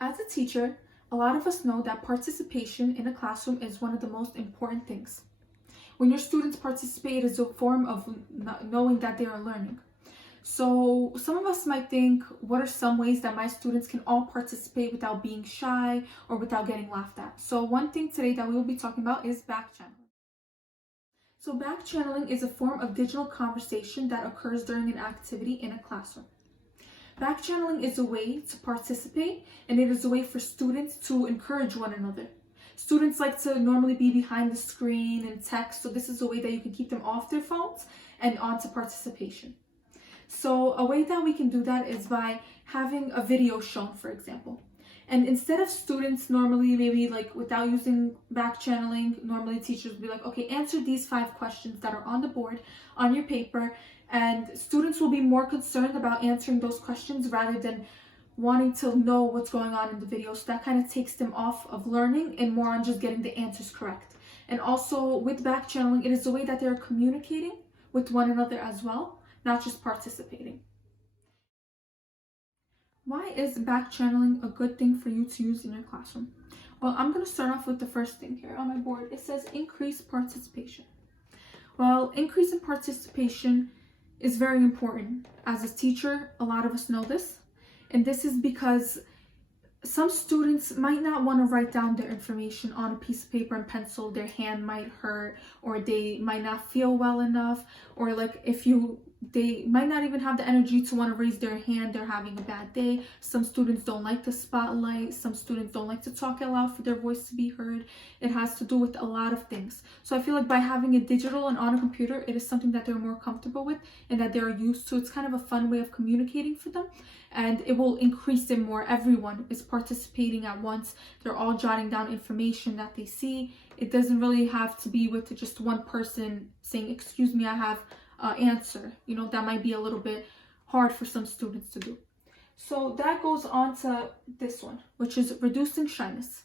As a teacher, a lot of us know that participation in a classroom is one of the most important things. When your students participate, it is a form of knowing that they are learning. So some of us might think, what are some ways that my students can all participate without being shy or without getting laughed at? So one thing today that we will be talking about is back channeling. So back channeling is a form of digital conversation that occurs during an activity in a classroom. Back channeling is a way to participate, and it is a way for students to encourage one another. Students like to normally be behind the screen and text, so this is a way that you can keep them off their phones and onto participation. So a way that we can do that is by having a video shown, for example. And instead of students normally maybe like without using back channeling, normally teachers would be like, okay, answer these 5 questions that are on the board on your paper, and students will be more concerned about answering those questions rather than wanting to know what's going on in the video. So that kind of takes them off of learning and more on just getting the answers correct. And also with back channeling, it is a way that they're communicating with one another as well, not just participating. Why is back channeling a good thing for you to use in your classroom? Well, I'm going to start off with the first thing here on my board. It says increase participation. Well, increase in participation is very important. As a teacher, a lot of us know this. And this is because some students might not want to write down their information on a piece of paper and pencil. Their hand might hurt, or they might not feel well enough, or like they might not even have the energy to want to raise their hand. They're having a bad day. Some students don't like the spotlight. Some students don't like to talk out loud for their voice to be heard. It has to do with a lot of things. So I feel like by having it digital and on a computer, it is something that they're more comfortable with and that they're used to. It's kind of a fun way of communicating for them, and it will increase it more. Everyone is participating at once. They're all jotting down information that they see. It doesn't really have to be with just one person saying, excuse me, I have answer. That might be a little bit hard for some students to do. So that goes on to this one, which is reducing shyness.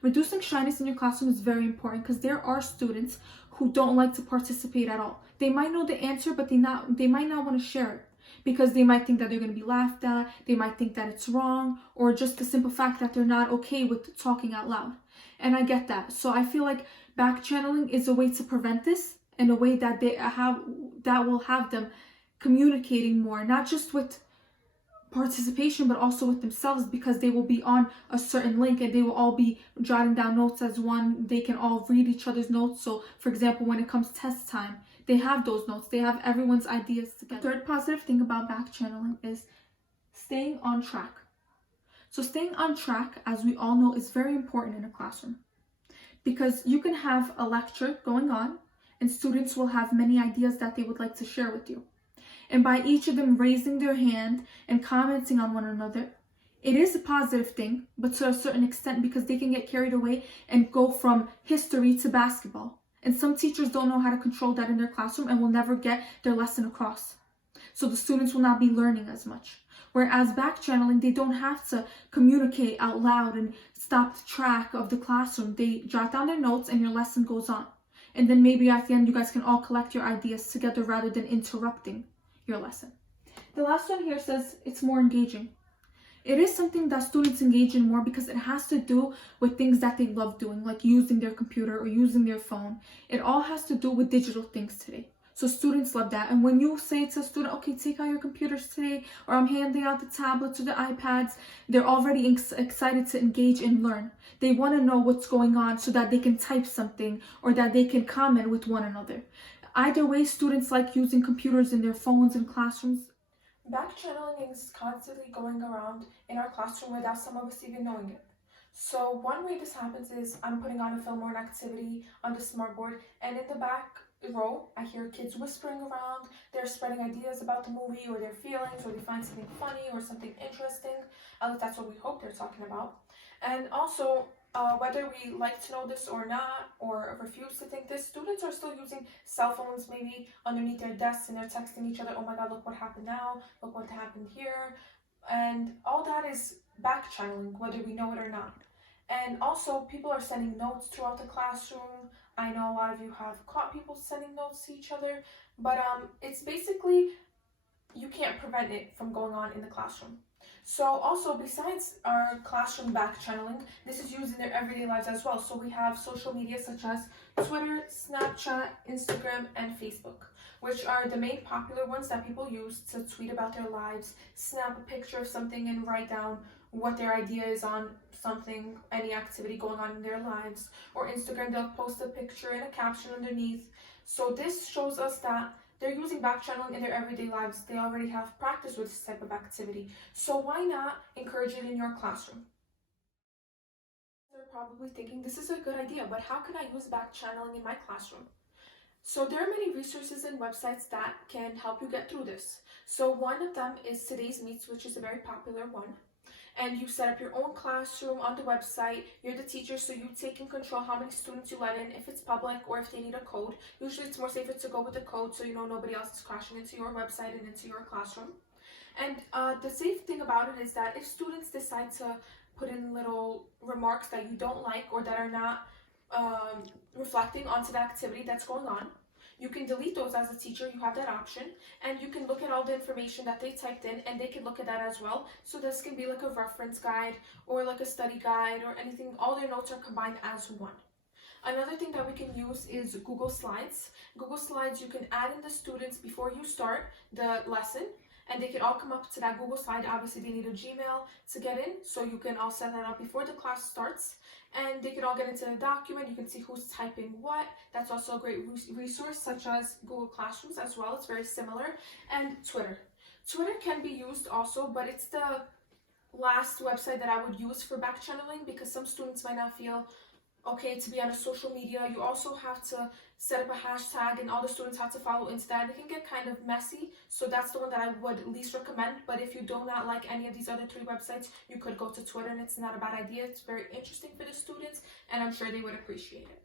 Reducing shyness in your classroom is very important because there are students who don't like to participate at all. They might know the answer, but they might not want to share it because they might think that they're going to be laughed at. They might think that it's wrong, or just the simple fact that they're not okay with talking out loud. And I get that. So I feel like back channeling is a way to prevent this, in a way that that will have them communicating more, not just with participation but also with themselves, because they will be on a certain link and they will all be jotting down notes as one. They can all read each other's notes. So for example, when it comes test time, they have those notes. They have everyone's ideas together. The third positive thing about back channeling is staying on track. So staying on track, as we all know, is very important in a classroom, because you can have a lecture going on and students will have many ideas that they would like to share with you. And by each of them raising their hand and commenting on one another, it is a positive thing, but to a certain extent, because they can get carried away and go from history to basketball. And some teachers don't know how to control that in their classroom and will never get their lesson across. So the students will not be learning as much. Whereas back channeling, they don't have to communicate out loud and stop track of the classroom. They jot down their notes and your lesson goes on. And then maybe at the end, you guys can all collect your ideas together rather than interrupting your lesson. The last one here says it's more engaging. It is something that students engage in more because it has to do with things that they love doing, like using their computer or using their phone. It all has to do with digital things today. So students love that. And when you say to a student, okay, take out your computers today, or I'm handing out the tablets or the iPads, they're already excited to engage and learn. They want to know what's going on so that they can type something or that they can comment with one another. Either way, students like using computers in their phones in classrooms. Back channeling is constantly going around in our classroom without some of us even knowing it. So one way this happens is I'm putting on a film or an activity on the smartboard, and in the back row, I hear kids whispering around. They're spreading ideas about the movie or their feelings, or they find something funny or something interesting. At least that's what we hope they're talking about. And also, whether we like to know this or not, or refuse to think this, students are still using cell phones maybe underneath their desks, and they're texting each other, oh my god, look what happened now, look what happened here. And all that is back channeling, whether we know it or not. And also, people are sending notes throughout the classroom. I know a lot of you have caught people sending notes to each other, but it's basically, you can't prevent it from going on in the classroom. So also, besides our classroom back channeling, this is used in their everyday lives as well. So we have social media such as Twitter, Snapchat, Instagram, and Facebook, which are the main popular ones that people use to tweet about their lives, snap a picture of something and write down what their idea is on something, any activity going on in their lives. Or Instagram, they'll post a picture and a caption underneath. So this shows us that they're using back channeling in their everyday lives. They already have practice with this type of activity. So why not encourage it in your classroom? They're probably thinking, this is a good idea, but how can I use back channeling in my classroom? So there are many resources and websites that can help you get through this. So one of them is Today's Meets, which is a very popular one. And you set up your own classroom on the website. You're the teacher, so you take in control how many students you let in, if it's public or if they need a code. Usually it's more safer to go with the code so you know nobody else is crashing into your website and into your classroom. And the safe thing about it is that if students decide to put in little remarks that you don't like or that are not reflecting onto the activity that's going on, you can delete those as a teacher. You have that option, and you can look at all the information that they typed in, and they can look at that as well. So this can be like a reference guide or like a study guide or anything. All their notes are combined as one. Another thing that we can use is Google Slides. Google Slides, you can add in the students before you start the lesson, and they can all come up to that Google slide. Obviously, they need a Gmail to get in, so you can all set that up before the class starts, and they can all get into the document. You can see who's typing what. That's also a great resource, such as Google Classrooms as well. It's very similar. And Twitter. Twitter can be used also, but it's the last website that I would use for back channeling because some students might not feel okay to be on a social media. You also have to set up a hashtag and all the students have to follow into that. It can get kind of messy, so that's the one that I would least recommend. But if you do not like any of these other three websites, you could go to Twitter, and it's not a bad idea. It's very interesting for the students, and I'm sure they would appreciate it.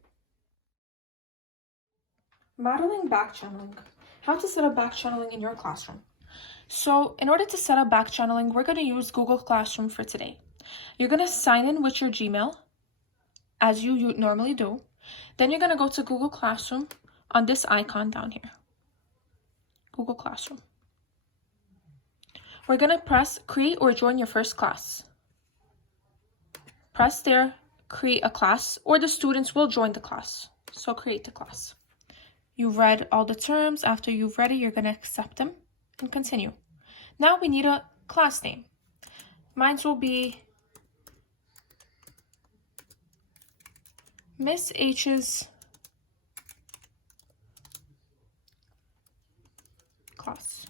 Modeling back channeling. How to set up back channeling in your classroom. So in order to set up back channeling, we're going to use Google Classroom for today. You're going to sign in with your Gmail, as you normally do. Then you're going to go to Google Classroom on this icon down here. Google Classroom. We're going to press create or join your first class. Press there, create a class, or the students will join the class. So create the class. You've read all the terms. After you've read it, you're going to accept them and continue. Now we need a class name. Mine will be Miss H's class.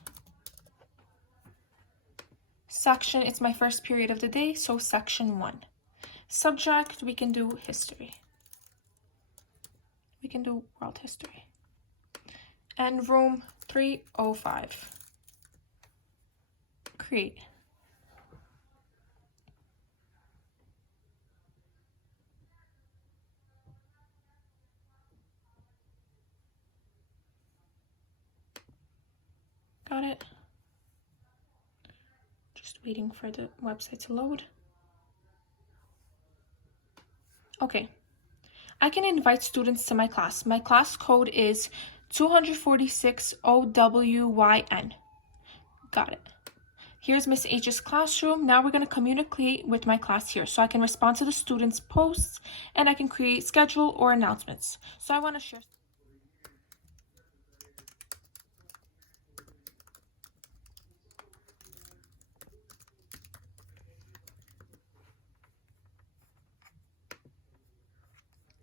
Section, it's my first period of the day, so section 1. Subject, we can do history. We can do world history. And room 305. Create. Got it. Just waiting for the website to load. Okay. I can invite students to my class. My class code is 246 OWYN. Got it. Here's Miss H's classroom. Now we're going to communicate with my class here. So I can respond to the students' posts and I can create schedule or announcements. So I want to share.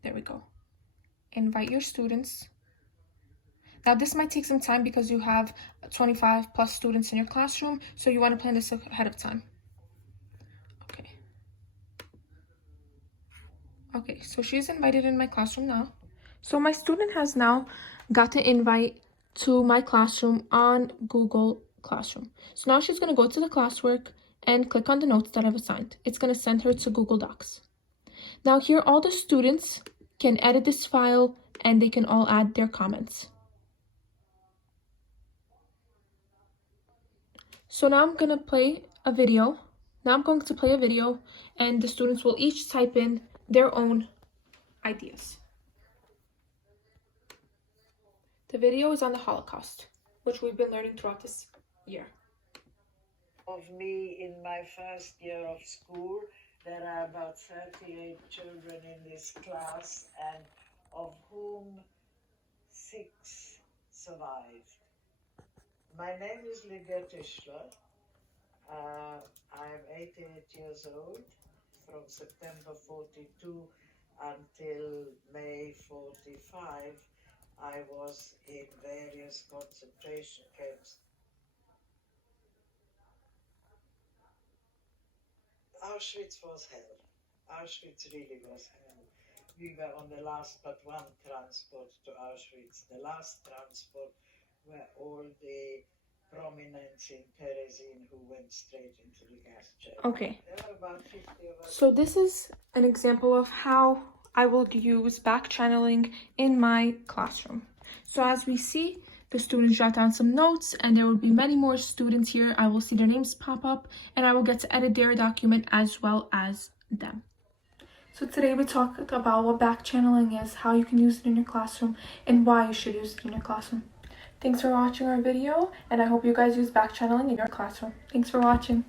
There we go. Invite your students. Now this might take some time because you have 25 plus students in your classroom, so you want to plan this ahead of time. Okay, so she's invited in my classroom now. So my student has now got an invite to my classroom on Google Classroom. So now she's going to go to the classwork and click on the notes that I've assigned. It's going to send her to Google Docs. Now here all the students can edit this file and they can all add their comments. So now I'm going to play a video. And the students will each type in their own ideas. The video is on the Holocaust, which we've been learning throughout this year. Of me in my first year of school, there are about 38 children in this class, and of whom 6 survived. My name is Lydia Tischler. I'm 88 years old. From September 42 until May 45, I was in various concentration camps. Auschwitz was hell. Auschwitz really was hell. We were on the last but one transport to Auschwitz. The last transport were all the prominents in Terezin who went straight into the gas chamber. Okay. There were about 50 of us. So this is an example of how I will use back channeling in my classroom. So as we see, the students jot down some notes, and there will be many more students here. I will see their names pop up, and I will get to edit their document as well as them. So today we talked about what back channeling is, how you can use it in your classroom, and why you should use it in your classroom. Thanks for watching our video, and I hope you guys use back channeling in your classroom. Thanks for watching.